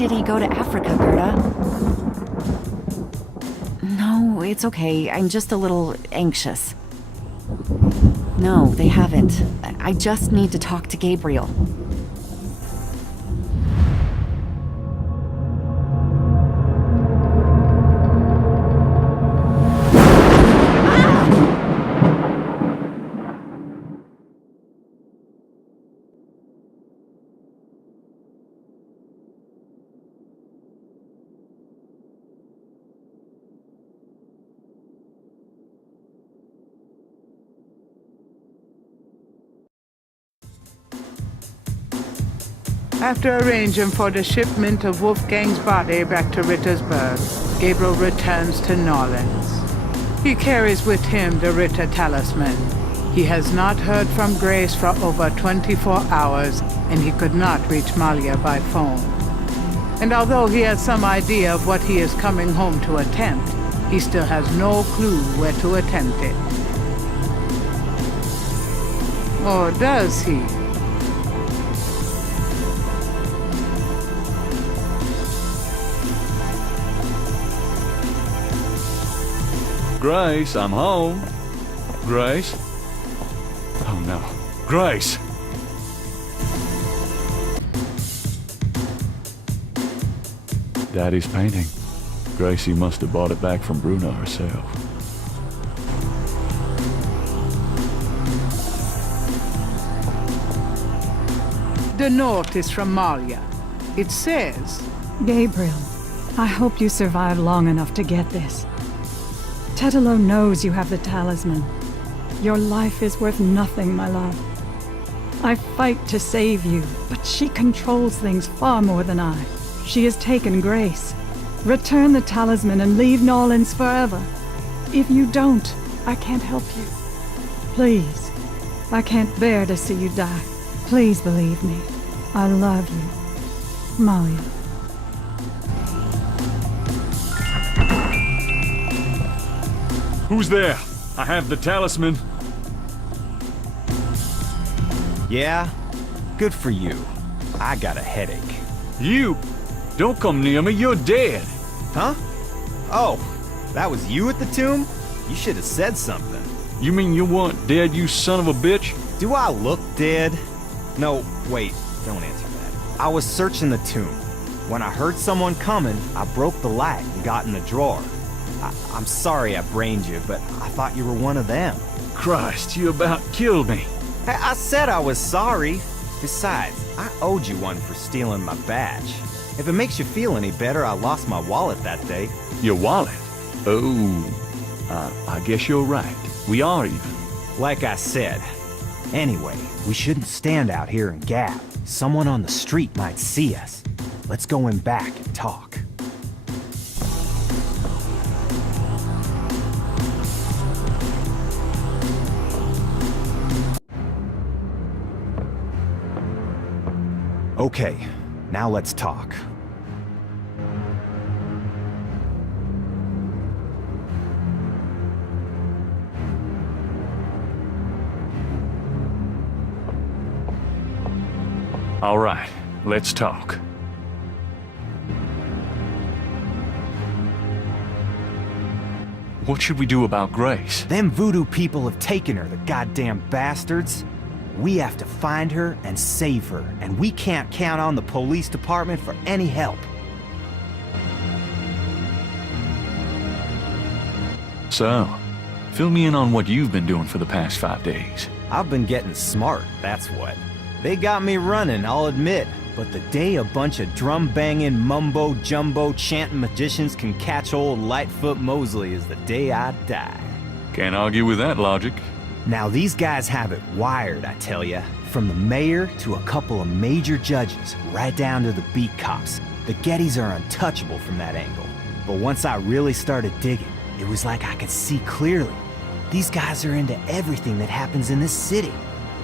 did he go to Africa, Gerda? No, it's okay. I'm just a little anxious. No, they haven't. I just need to talk to Gabriel. After arranging for the shipment of Wolfgang's body back to Rittersburg, Gabriel returns to Nolens. He carries with him the Ritter talisman. He has not heard from Grace for over 24 hours, and he could not reach Malia by phone. And although he has some idea of what he is coming home to attempt, he still has no clue where to attempt it. Or does he? Grace, I'm home. Grace? Oh no. Grace! Daddy's painting. Gracie must have bought it back from Bruno herself. The note is from Malia. It says, Gabriel, I hope you survive long enough to get this. Tetelo knows you have the talisman. Your life is worth nothing, my love. I fight to save you, but she controls things far more than I. She has taken Grace. Return the talisman and leave Nolens forever. If you don't, I can't help you. Please. I can't bear to see you die. Please believe me. I love you. Malia. Who's there? I have the talisman. Yeah? Good for you. I got a headache. You! Don't come near me, you're dead! Huh? Oh, that was you at the tomb? You should have said something. You mean you weren't dead, you son of a bitch? Do I look dead? No, wait, don't answer that. I was searching the tomb. When I heard someone coming, I broke the light and got in the drawer. I'm sorry I brained you, but I thought you were one of them. Christ, you about killed me. Hey, I said I was sorry. Besides, I owed you one for stealing my badge. If it makes you feel any better, I lost my wallet that day. Your wallet? Oh, I guess you're right. We are even. Like I said. Anyway, we shouldn't stand out here and gab. Someone on the street might see us. Let's go in back and talk. Okay, now let's talk. All right, let's talk. What should we do about Grace? Them voodoo people have taken her, the goddamn bastards. We have to find her and save her, and we can't count on the police department for any help. So, fill me in on what you've been doing for the past 5 days. I've been getting smart, that's what. They got me running, I'll admit, but the day a bunch of drum-banging, mumbo-jumbo chanting magicians can catch old Lightfoot Mosley is the day I die. Can't argue with that logic. Now these guys have it wired, I tell ya. From the mayor to a couple of major judges, right down to the beat cops. The Gettys are untouchable from that angle. But once I really started digging, it was like I could see clearly. These guys are into everything that happens in this city.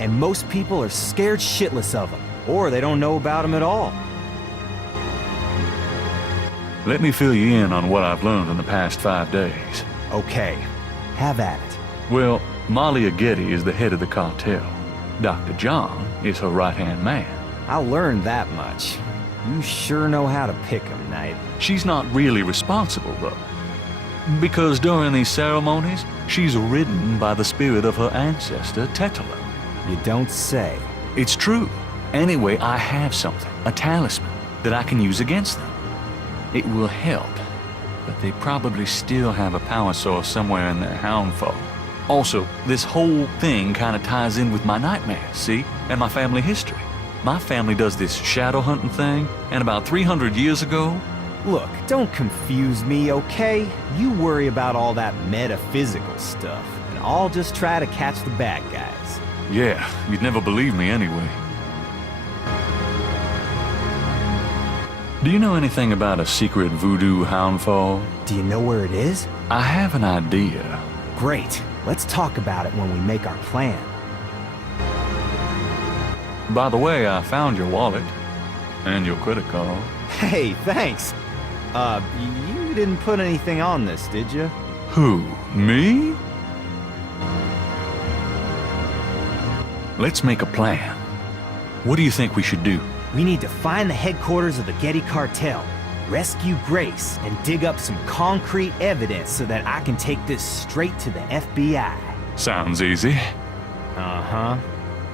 And most people are scared shitless of them, or they don't know about them at all. Let me fill you in on what I've learned in the past 5 days. Okay, have at it. Well, Malia Getty is the head of the cartel. Dr. John is her right-hand man. I learned that much. You sure know how to pick 'em, Knight. She's not really responsible, though. Because during these ceremonies, she's ridden by the spirit of her ancestor, Tetelo. You don't say. It's true. Anyway, I have something, a talisman, that I can use against them. It will help, but they probably still have a power source somewhere in their hound fall. Also, this whole thing kind of ties in with my nightmares, see? And my family history. My family does this shadow hunting thing, and about 300 years ago... Look, don't confuse me, okay? You worry about all that metaphysical stuff, and I'll just try to catch the bad guys. Yeah, you'd never believe me anyway. Do you know anything about a secret voodoo hound fall? Do you know where it is? I have an idea. Great. Let's talk about it when we make our plan. By the way, I found your wallet. And your credit card. Hey, thanks. You didn't put anything on this, did you? Who? Me? Let's make a plan. What do you think we should do? We need to find the headquarters of the Getty cartel, rescue Grace, and dig up some concrete evidence so that I can take this straight to the FBI. Sounds easy. Uh-huh.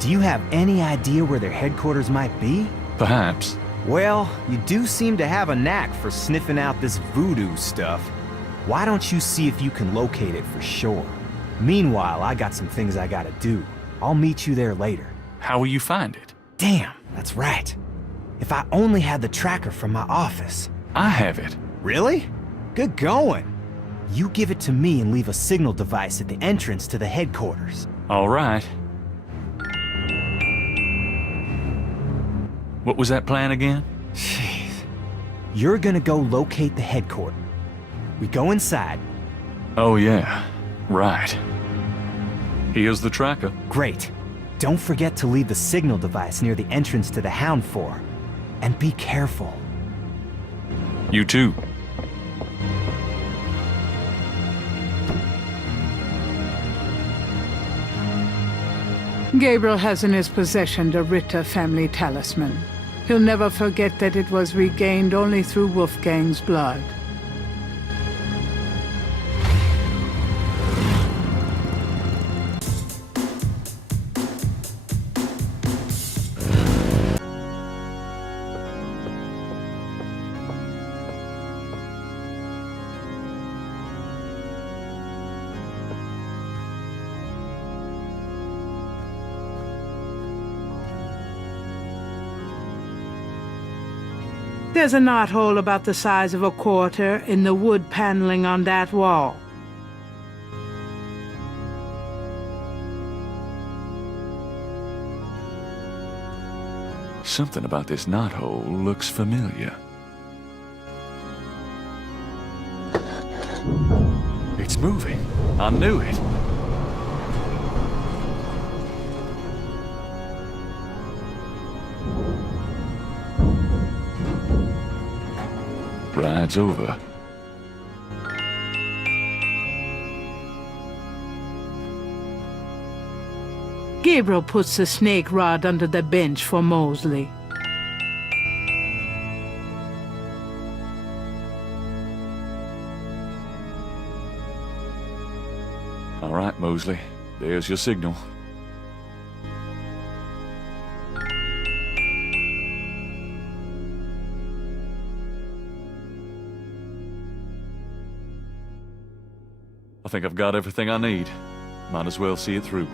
Do you have any idea where their headquarters might be? Perhaps. Well, you do seem to have a knack for sniffing out this voodoo stuff. Why don't you see if you can locate it for sure? Meanwhile, I got some things I gotta do. I'll meet you there later. How will you find it? Damn, that's right. If I only had the tracker from my office. I have it. Really? Good going. You give it to me and leave a signal device at the entrance to the headquarters. All right. What was that plan again? Jeez. You're gonna go locate the headquarters. We go inside. Oh yeah, right. Here's the tracker. Great. Don't forget to leave the signal device near the entrance to the Hound Fort. And be careful. You too. Gabriel has in his possession the Ritter family talisman. He'll never forget that it was regained only through Wolfgang's blood. There's a knothole about the size of a quarter in the wood paneling on that wall. Something about this knothole looks familiar. It's moving. I knew it. Ride's over. Gabriel puts the snake rod under the bench for Mosley. All right, Mosley. There's your signal. I think I've got everything I need. Might as well see it through.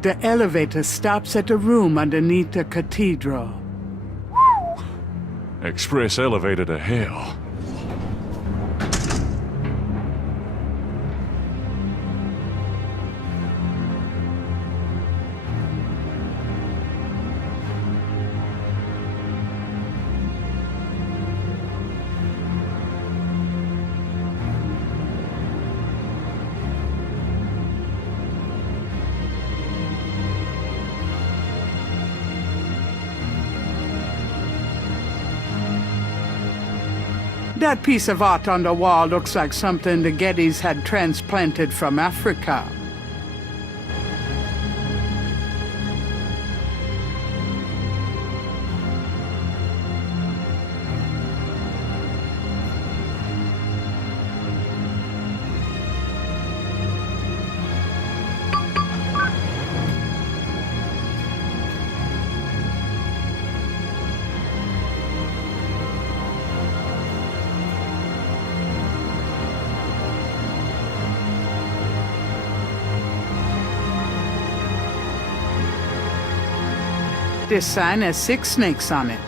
The elevator stops at a room underneath the cathedral. Express elevator to hell. That piece of art on the wall looks like something the Gettys had transplanted from Africa. This sign has 6 snakes on it.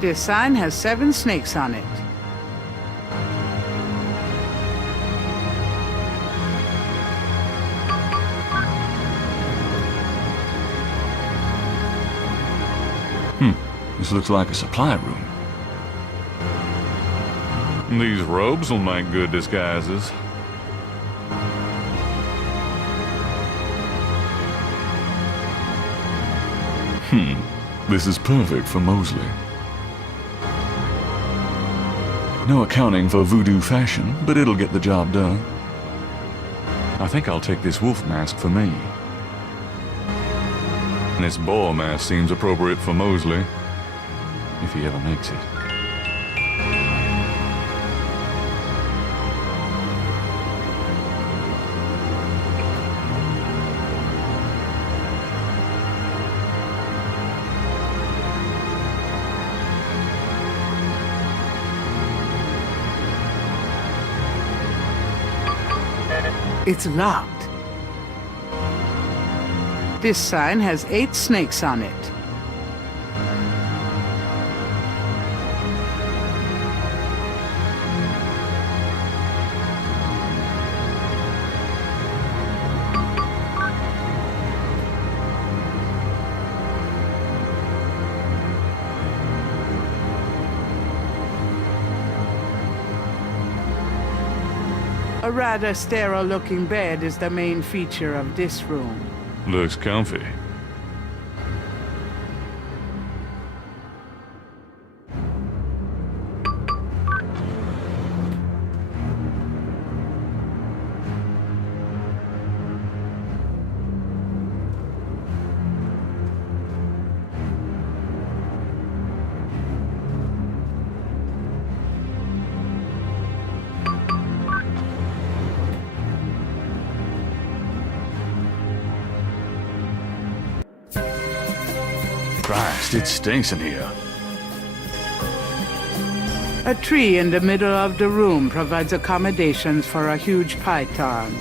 This sign has 7 snakes on it. This looks like a supply room. These robes will make good disguises. This is perfect for Mosley. No accounting for voodoo fashion, but it'll get the job done. I think I'll take this wolf mask for me. This boar mask seems appropriate for Mosley, if he ever makes it. It's locked. This sign has 8 snakes on it. A rather sterile-looking bed is the main feature of this room. Looks comfy. Christ, it stinks in here. A tree in the middle of the room provides accommodations for a huge python.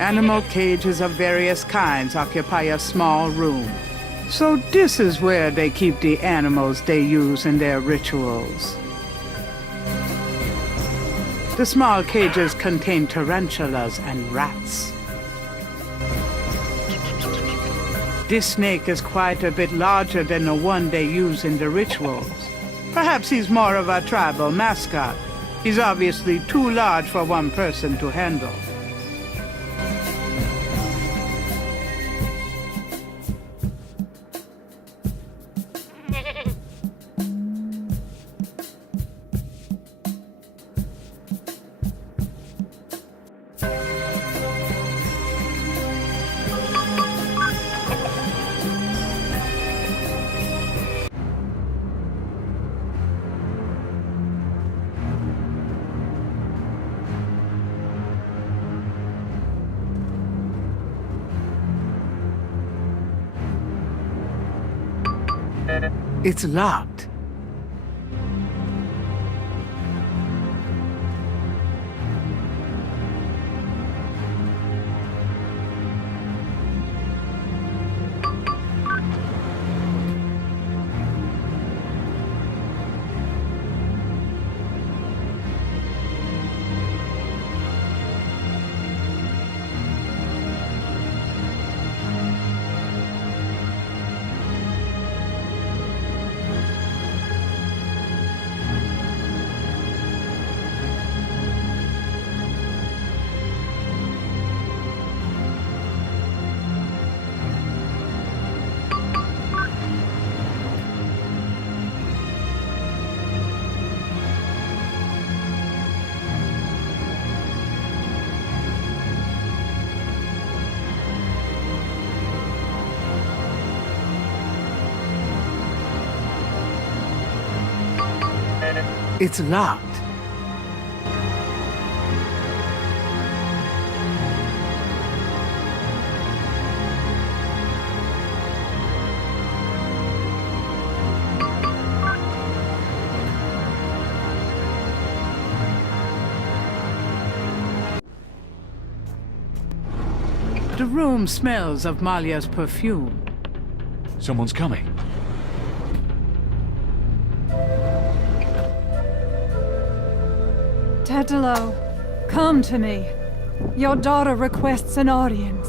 Animal cages of various kinds occupy a small room. So this is where they keep the animals they use in their rituals. The small cages contain tarantulas and rats. This snake is quite a bit larger than the one they use in the rituals. Perhaps he's more of a tribal mascot. He's obviously too large for one person to handle. It's locked. It's locked. The room smells of Malia's perfume. Someone's coming. Tetelo, come to me. Your daughter requests an audience.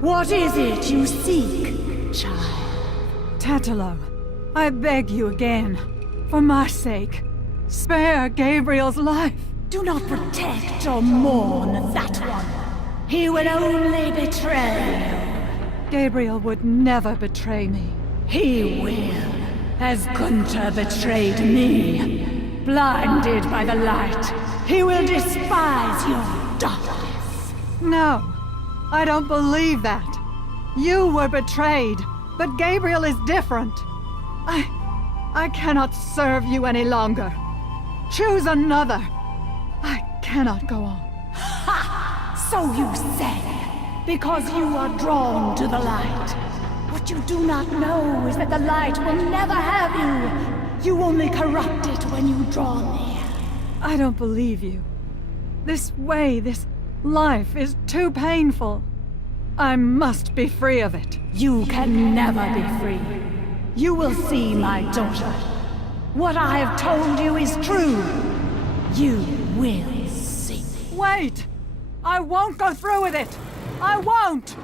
What is it you seek, child? Tetelo, I beg you again, for my sake, spare Gabriel's life. Do not protect or mourn that one. He will only betray you. Gabriel would never betray me. He will, as Gunther betrayed me. Blinded by the light, he will despise your darkness. No, I don't believe that. You were betrayed, but Gabriel is different. I cannot serve you any longer. Choose another. I cannot go on. Ha! So you say, because you are drawn to the light. What you do not know is that the light will never have you. You only corrupt it when you draw near. I don't believe you. This way, this life is too painful. I must be free of it. You can never be free. You will see, my daughter. What I have told you is true. You will see. Wait! I won't go through with it! I won't!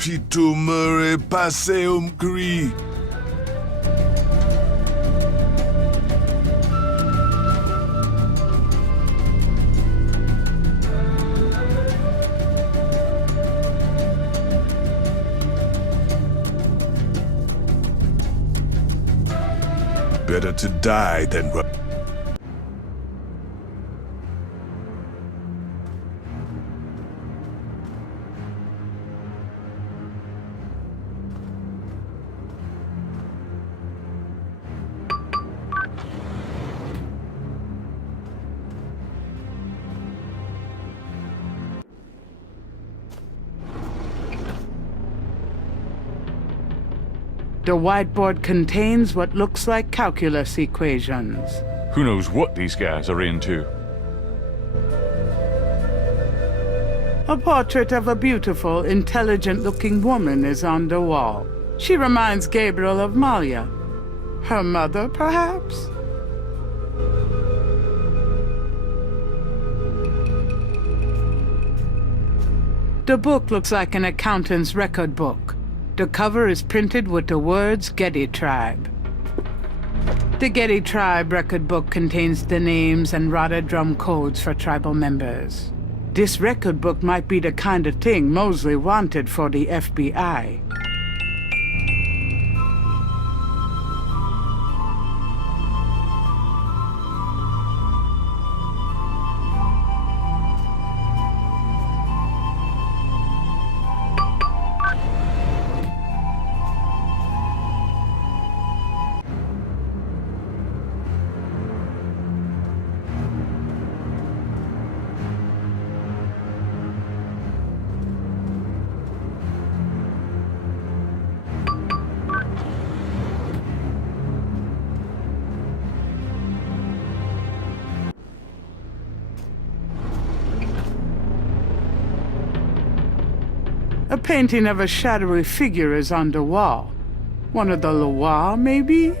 Pito Murray Passeum Cree. Better to die than run. The whiteboard contains what looks like calculus equations. Who knows what these guys are into? A portrait of a beautiful, intelligent-looking woman is on the wall. She reminds Gabriel of Malia. Her mother, perhaps? The book looks like an accountant's record book. The cover is printed with the words Getty Tribe. The Getty Tribe record book contains the names and rotted drum codes for tribal members. This record book might be the kind of thing Mosley wanted for the FBI. A painting of a shadowy figure is on the wall. One of the Loire, maybe?